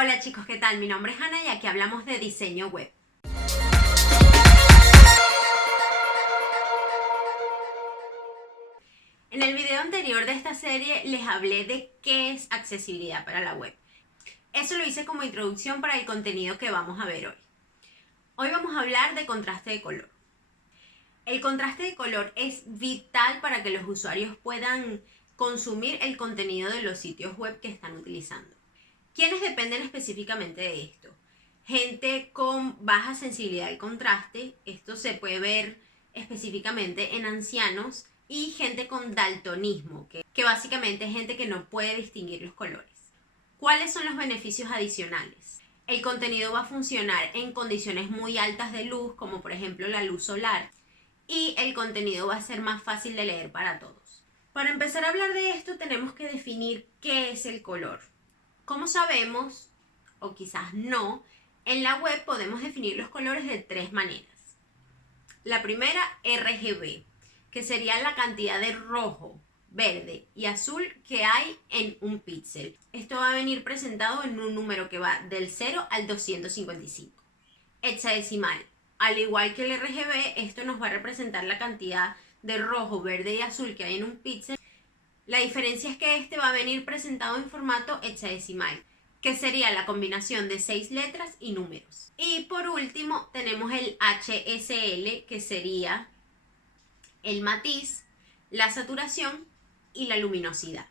Hola chicos, ¿qué tal? Mi nombre es Ana y aquí hablamos de diseño web. En el video anterior de esta serie les hablé de qué es accesibilidad para la web. Eso lo hice como introducción para el contenido que vamos a ver hoy. Hoy vamos a hablar de contraste de color. El contraste de color es vital para que los usuarios puedan consumir el contenido de los sitios web que están utilizando. ¿Quiénes dependen específicamente de esto? Gente con baja sensibilidad al contraste, esto se puede ver específicamente en ancianos, y gente con daltonismo, que básicamente es gente que no puede distinguir los colores. ¿Cuáles son los beneficios adicionales? El contenido va a funcionar en condiciones muy altas de luz, como por ejemplo la luz solar, y el contenido va a ser más fácil de leer para todos. Para empezar a hablar de esto tenemos que definir qué es el color. Como sabemos, o quizás no, en la web podemos definir los colores de tres maneras. La primera, RGB, que sería la cantidad de rojo, verde y azul que hay en un píxel. Esto va a venir presentado en un número que va del 0 al 255. Hexadecimal. Al igual que el RGB, esto nos va a representar la cantidad de rojo, verde y azul que hay en un píxel. La diferencia es que este va a venir presentado en formato hexadecimal, que sería la combinación de 6 letras y números. Y por último tenemos el HSL, que sería el matiz, la saturación y la luminosidad.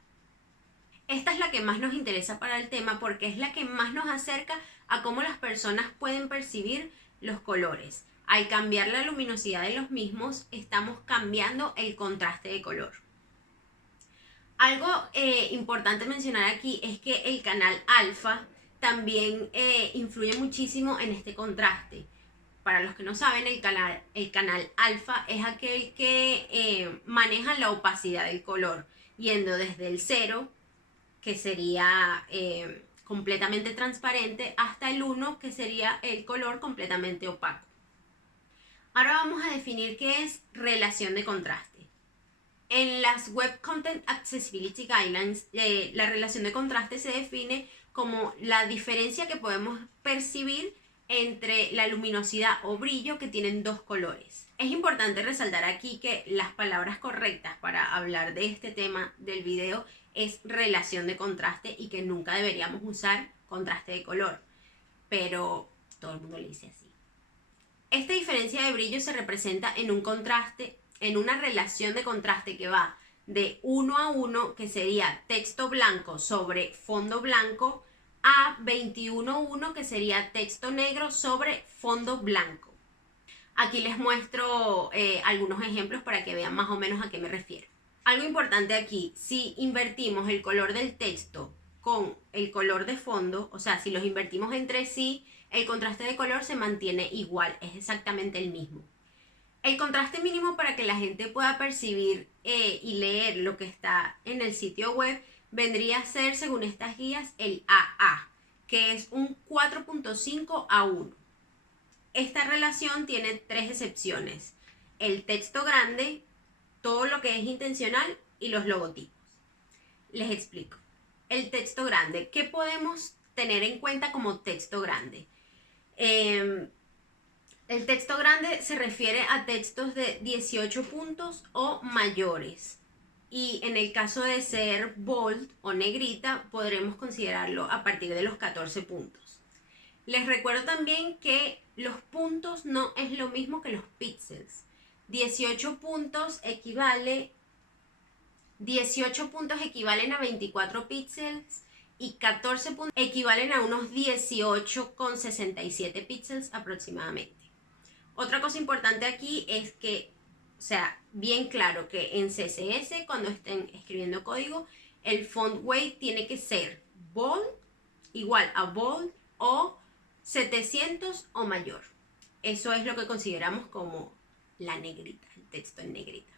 Esta es la que más nos interesa para el tema porque es la que más nos acerca a cómo las personas pueden percibir los colores. Al cambiar la luminosidad de los mismos, estamos cambiando el contraste de color. Algo importante mencionar aquí es que el canal alfa también influye muchísimo en este contraste. Para los que no saben, el canal alfa es aquel que maneja la opacidad del color, yendo desde el 0, que sería completamente transparente, hasta el 1, que sería el color completamente opaco. Ahora vamos a definir qué es relación de contraste. En las Web Content Accessibility Guidelines, la relación de contraste se define como la diferencia que podemos percibir entre la luminosidad o brillo que tienen dos colores. Es importante resaltar aquí que las palabras correctas para hablar de este tema del video es relación de contraste y que nunca deberíamos usar contraste de color, pero todo el mundo le dice así. Esta diferencia de brillo se representa en un contraste, en una relación de contraste que va de 1 a 1, que sería texto blanco sobre fondo blanco, a 21:1, que sería texto negro sobre fondo blanco. Aquí les muestro algunos ejemplos para que vean más o menos a qué me refiero. Algo importante aquí, si invertimos el color del texto con el color de fondo, o sea, si los invertimos entre sí, el contraste de color se mantiene igual, es exactamente el mismo. El contraste mínimo para que la gente pueda percibir y leer lo que está en el sitio web vendría a ser, según estas guías, el AA, que es un 4.5 a 1. Esta relación tiene tres excepciones: el texto grande, todo lo que es intencional y los logotipos. Les explico. El texto grande, ¿qué podemos tener en cuenta como texto grande? El texto grande se refiere a textos de 18 puntos o mayores. Y en el caso de ser bold o negrita, podremos considerarlo a partir de los 14 puntos. Les recuerdo también que los puntos no es lo mismo que los píxeles. 18 puntos equivalen a 24 píxeles y 14 puntos equivalen a unos 18,67 píxeles aproximadamente. Otra cosa importante aquí es que, o sea, bien claro que en CSS, cuando estén escribiendo código, el font weight tiene que ser bold, igual a bold o 700 o mayor. Eso es lo que consideramos como la negrita, el texto en negrita.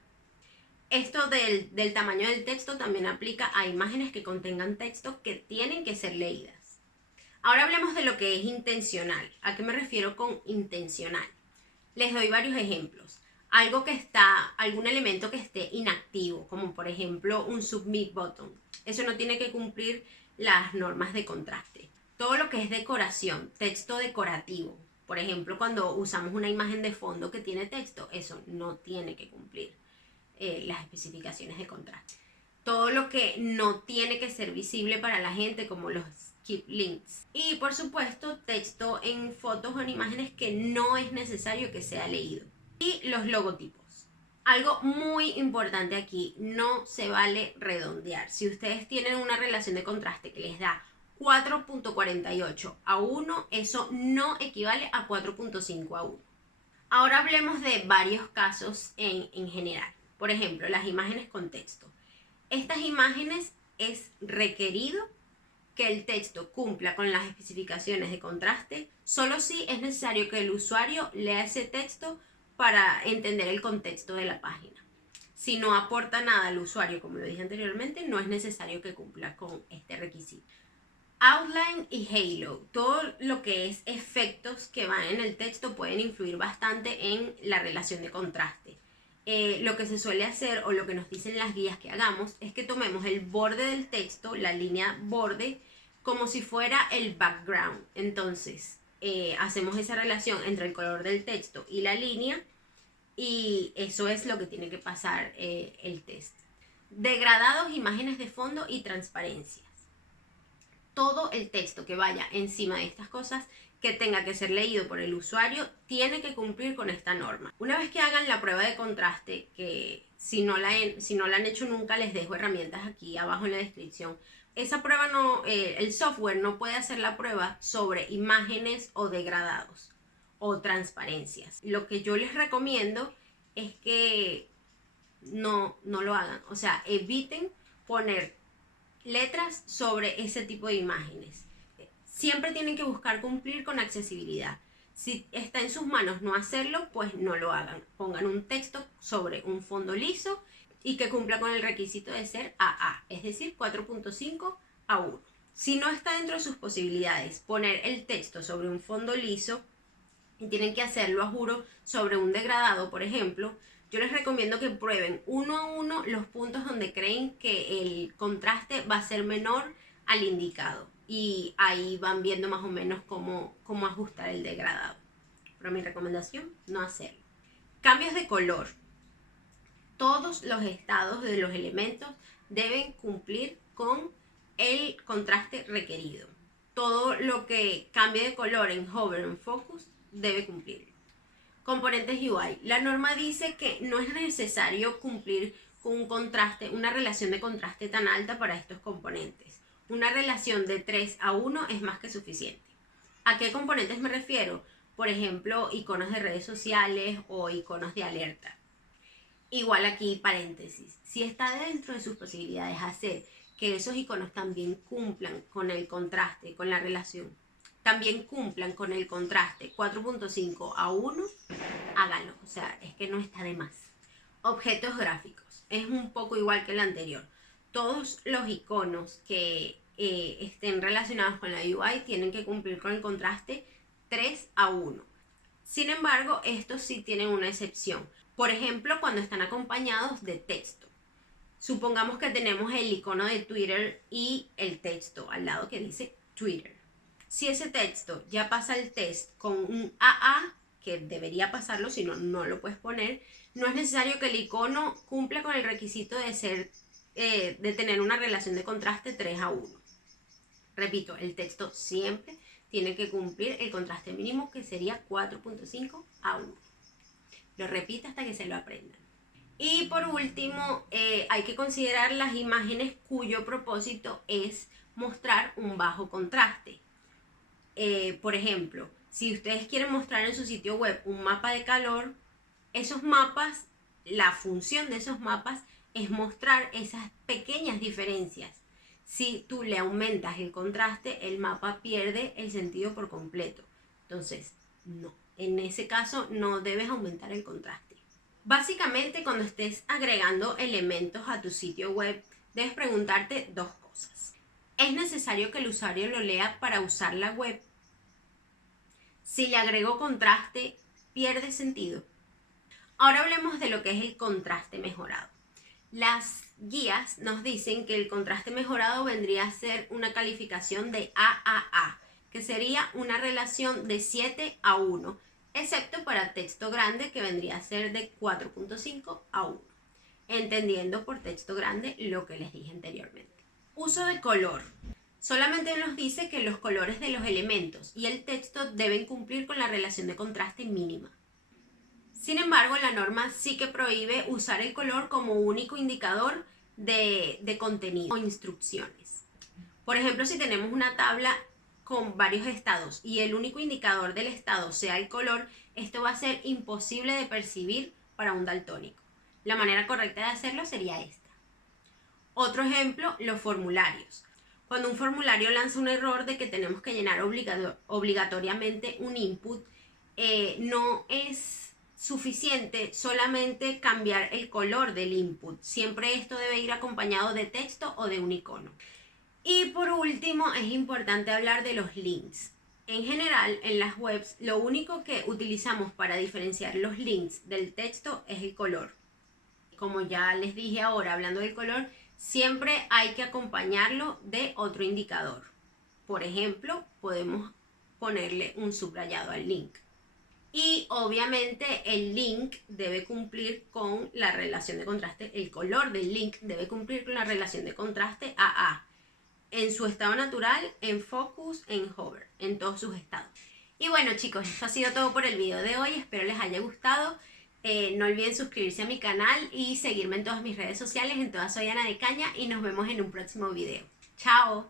Esto del tamaño del texto también aplica a imágenes que contengan texto que tienen que ser leídas. Ahora hablemos de lo que es intencional. ¿A qué me refiero con intencional? Les doy varios ejemplos. Algún elemento que esté inactivo, como por ejemplo un submit button. Eso no tiene que cumplir las normas de contraste. Todo lo que es decoración, texto decorativo. Por ejemplo, cuando usamos una imagen de fondo que tiene texto, eso no tiene que cumplir las especificaciones de contraste. Todo lo que no tiene que ser visible para la gente, como los skip links. Y por supuesto, texto en fotos o en imágenes que no es necesario que sea leído. Y los logotipos. Algo muy importante aquí, no se vale redondear. Si ustedes tienen una relación de contraste que les da 4.48 a 1, eso no equivale a 4.5 a 1. Ahora hablemos de varios casos en general. Por ejemplo, las imágenes con texto. Estas imágenes es requerido que el texto cumpla con las especificaciones de contraste, solo si es necesario que el usuario lea ese texto para entender el contexto de la página. Si no aporta nada al usuario, como lo dije anteriormente, no es necesario que cumpla con este requisito. Outline y halo, todo lo que es efectos que van en el texto pueden influir bastante en la relación de contraste. Lo que se suele hacer o lo que nos dicen las guías que hagamos es que tomemos el borde del texto, la línea borde, como si fuera el background. Entonces, hacemos esa relación entre el color del texto y la línea y eso es lo que tiene que pasar el test. Degradados, imágenes de fondo y transparencias. Todo el texto que vaya encima de estas cosas que tenga que ser leído por el usuario tiene que cumplir con esta norma. Una vez que hagan la prueba de contraste, que si no la han hecho nunca, les dejo herramientas aquí abajo en la descripción. Esa prueba el software no puede hacer la prueba sobre imágenes o degradados o transparencias. Lo que yo les recomiendo es que no lo hagan. O sea, eviten poner letras sobre ese tipo de imágenes. Siempre tienen que buscar cumplir con accesibilidad. Si está en sus manos no hacerlo, pues no lo hagan. Pongan un texto sobre un fondo liso y que cumpla con el requisito de ser AA, es decir, 4.5 a 1. Si no está dentro de sus posibilidades poner el texto sobre un fondo liso y tienen que hacerlo, a juro, sobre un degradado, por ejemplo, yo les recomiendo que prueben uno a uno los puntos donde creen que el contraste va a ser menor al indicado. Y ahí van viendo más o menos cómo ajustar el degradado. Pero mi recomendación, no hacerlo. Cambios de color. Todos los estados de los elementos deben cumplir con el contraste requerido. Todo lo que cambie de color en hover o en focus debe cumplir. Componentes UI. La norma dice que no es necesario cumplir con un contraste, una relación de contraste tan alta para estos componentes. Una relación de 3 a 1 es más que suficiente. ¿A qué componentes me refiero? Por ejemplo, iconos de redes sociales o iconos de alerta. Igual aquí, paréntesis. Si está dentro de sus posibilidades hacer que esos iconos también cumplan con el contraste, con la relación, también cumplan con el contraste 4.5 a 1, háganlo. O sea, es que no está de más. Objetos gráficos. Es un poco igual que el anterior. Todos los iconos que estén relacionados con la UI tienen que cumplir con el contraste 3 a 1. Sin embargo, estos sí tienen una excepción. Por ejemplo, cuando están acompañados de texto. Supongamos que tenemos el icono de Twitter y el texto al lado que dice Twitter. Si ese texto ya pasa el test con un AA, que debería pasarlo, si no, no lo puedes poner, no es necesario que el icono cumpla con el requisito de tener una relación de contraste 3 a 1. Repito, el texto siempre tiene que cumplir el contraste mínimo, que sería 4.5 a 1. Lo repito hasta que se lo aprendan. Y por último, hay que considerar las imágenes cuyo propósito es mostrar un bajo contraste. Por ejemplo, si ustedes quieren mostrar en su sitio web un mapa de calor, esos mapas, la función de esos mapas es mostrar esas pequeñas diferencias. Si tú le aumentas el contraste, el mapa pierde el sentido por completo. Entonces, no. En ese caso, no debes aumentar el contraste. Básicamente, cuando estés agregando elementos a tu sitio web, debes preguntarte dos cosas. ¿Es necesario que el usuario lo lea para usar la web? Si le agrego contraste, ¿pierde sentido? Ahora hablemos de lo que es el contraste mejorado. Las guías nos dicen que el contraste mejorado vendría a ser una calificación de AAA. que sería una relación de 7:1, excepto para texto grande, que vendría a ser de 4.5:1, entendiendo por texto grande lo que les dije anteriormente. Uso de color. Solamente nos dice que los colores de los elementos y el texto deben cumplir con la relación de contraste mínima. Sin embargo, la norma sí que prohíbe usar el color como único indicador de contenido o instrucciones. Por ejemplo, si tenemos una tabla con varios estados y el único indicador del estado sea el color, esto va a ser imposible de percibir para un daltónico. La manera correcta de hacerlo sería esta. Otro ejemplo, los formularios. Cuando un formulario lanza un error de que tenemos que llenar obligatoriamente un input, no es suficiente solamente cambiar el color del input. Siempre esto debe ir acompañado de texto o de un icono. Y por último, es importante hablar de los links. En general, en las webs, lo único que utilizamos para diferenciar los links del texto es el color. Como ya les dije ahora, hablando del color, siempre hay que acompañarlo de otro indicador. Por ejemplo, podemos ponerle un subrayado al link. Y obviamente el link debe cumplir con la relación de contraste, el color del link debe cumplir con la relación de contraste AA. En su estado natural, en focus, en hover, en todos sus estados. Y bueno chicos, esto ha sido todo por el video de hoy, espero les haya gustado. No olviden suscribirse a mi canal y seguirme en todas mis redes sociales, en todas soy Ana de Caña y nos vemos en un próximo video. ¡Chao!